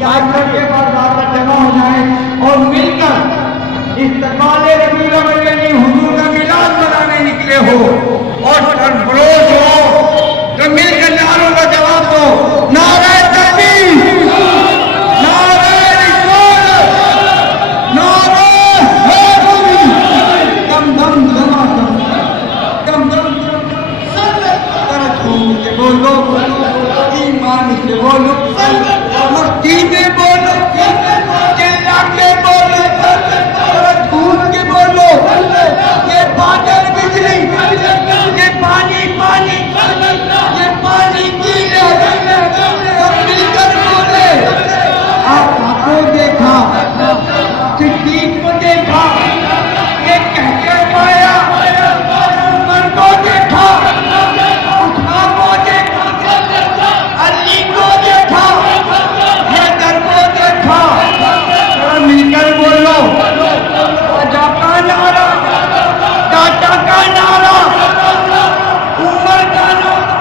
याद करके बार जमा हो जाए और मिलकर इस्तक़बाल रबीउल अव्वल यानी हुजूर का मिलाद मनाने निकले हो और सरफरोश हो तो मिलकर नारों का जवाब दो। नारे तकबीर, नारे रिसालत, नारे हैदरी, दम दम दमादम, दम दम तरह झूम के बोलो, ईमान से बोलो, मस्ती में बोलो, चिल्ला के बोलो, कूद के बोलो, ये बादल बिजली, ये पानी पानी, ये पानी कीले, सब मिलकर बोले। आपा को देखा, सिद्दीक को देखा, ये कहकर पाया, उमर को देखा, उस्मान को देखा, अली को देखा, हैदर को देखा। मिलकर बोलो, राजा का नारा, दादा का नारा, उमर का नारा,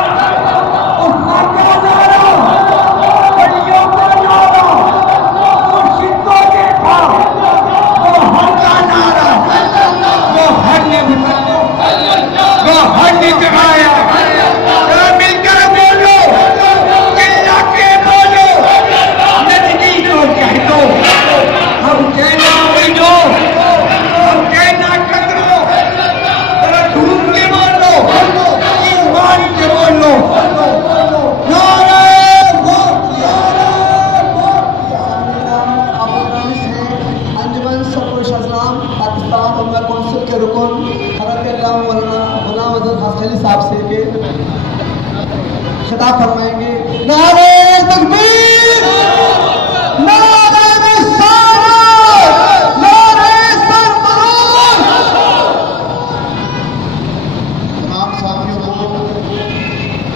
उस्मान का नारा, अलियों का नारा, मुर्शिद को देखा, वो हर का नारा, वो हर ने वो हर ने जगाया। मिलकर बोलो, चिल्ला के बोलो, नजदी को कह दो, हम कहना दो, हम कहना कदरो, जरा ढूंढ के बोलो, ईमान के बोलो। अंजुमन सरपुरुष अज़लाम पाकिस्तान उम्र कौंसिल के रुकन हज़रत मौलाना गुलाम अज़हर हासखली साहब से के खिताब फरमाएंगे। नारे तकबीर, नारे रिसालत, नारे सरफरोश। तमाम साथियों को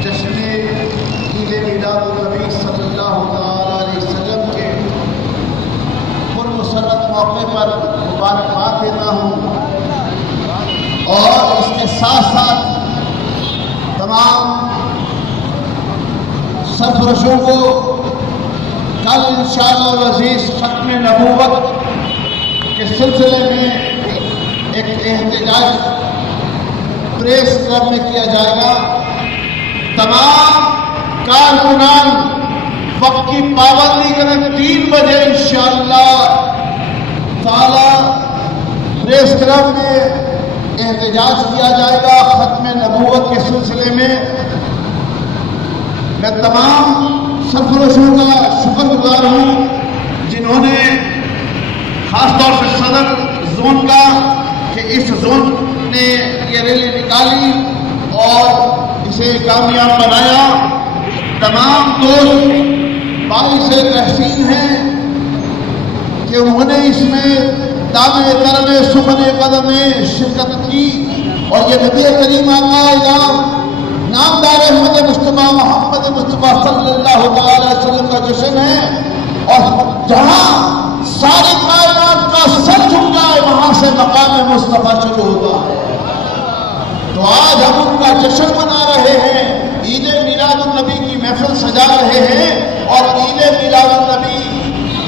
जश्न ईद मिलादुन नबी सल्लल्लाहु अलैहि वसल्लम के पुरमसरत मौके पर मुबारकबाद देता हूँ और इसके साथ साथ तमाम सरफरोशों को कल इंशाअल्लाह अज़ीज़ ख़त्म नबूवत के सिलसिले में एक एहतजाज प्रेस क्लब में किया जाएगा। तमाम कारकुनान वक्त की पाबंदी करें, 3 बजे इंशाअल्लाह ताला प्रेस क्लब में एहतजाज किया जाएगा ख़त्म नबूवत के सिलसिले में। मैं तमाम सरफरोशों का शुक्रगुजार हूँ जिन्होंने खासतौर से सदर जोन का कि इस जोन ने ये रैली निकाली और इसे कामयाब बनाया। तमाम दोस्त बाइस तहसीन हैं कि उन्होंने इसमें दामे तरमे सुखने कदम में शिरकत की और ये नबी करीम आका इनाम नामदार अहमद मुस्तफ़ा मोहम्मद मुस्तफ़ा सल्लल्लाहु अलैहि वसल्लम का जश्न है और जहाँ सारी कायनात का सर झुक जाए वहाँ से मकाम मुस्तफ़ा शुरू होता है। तो आज हम उनका जश्न मना रहे हैं, ईद मिलादुन नबी की महफिल सजा रहे हैं और ईद मिलादुन नबी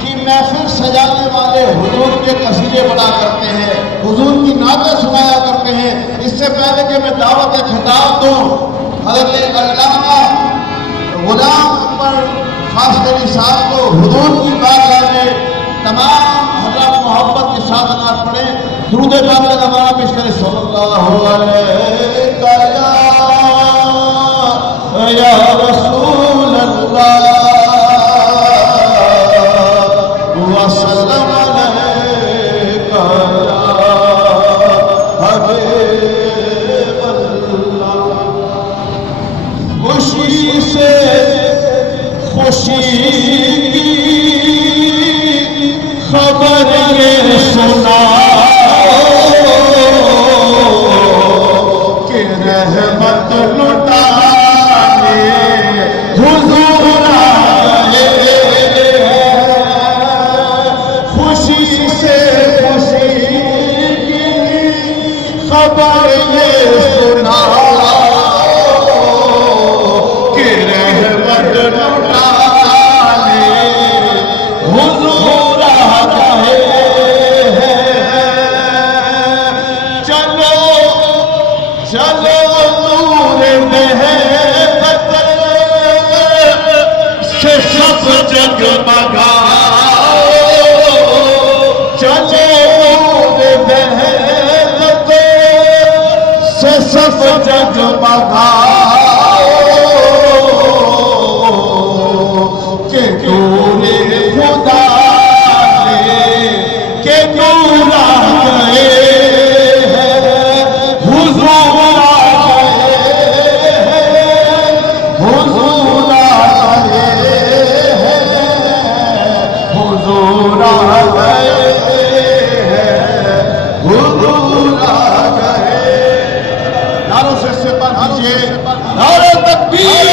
की महफिल सजाने वाले हुजूर के कसीदे बना करते हैं, हुजूर की नातें सुनाया करते हैं। इससे पहले कि मैं दावत खिताब दूँ हज़रत अल्लामा गुलाम अकबर हासखली साहब को हुजूर की बात जाने तमाम हज़रात मोहब्बत के साथ नमाज पढ़े, दुरूद पाक का ज़माना पेश करें। सल्लल्लाहु अलैहि या रसूल अल्लाह व सल्लम अलैका या हबीब अल्लाह। खुशी से खुशी की खबर ये सुनाओ कि रहमत लुटाने हुजूर नारे तकबीर,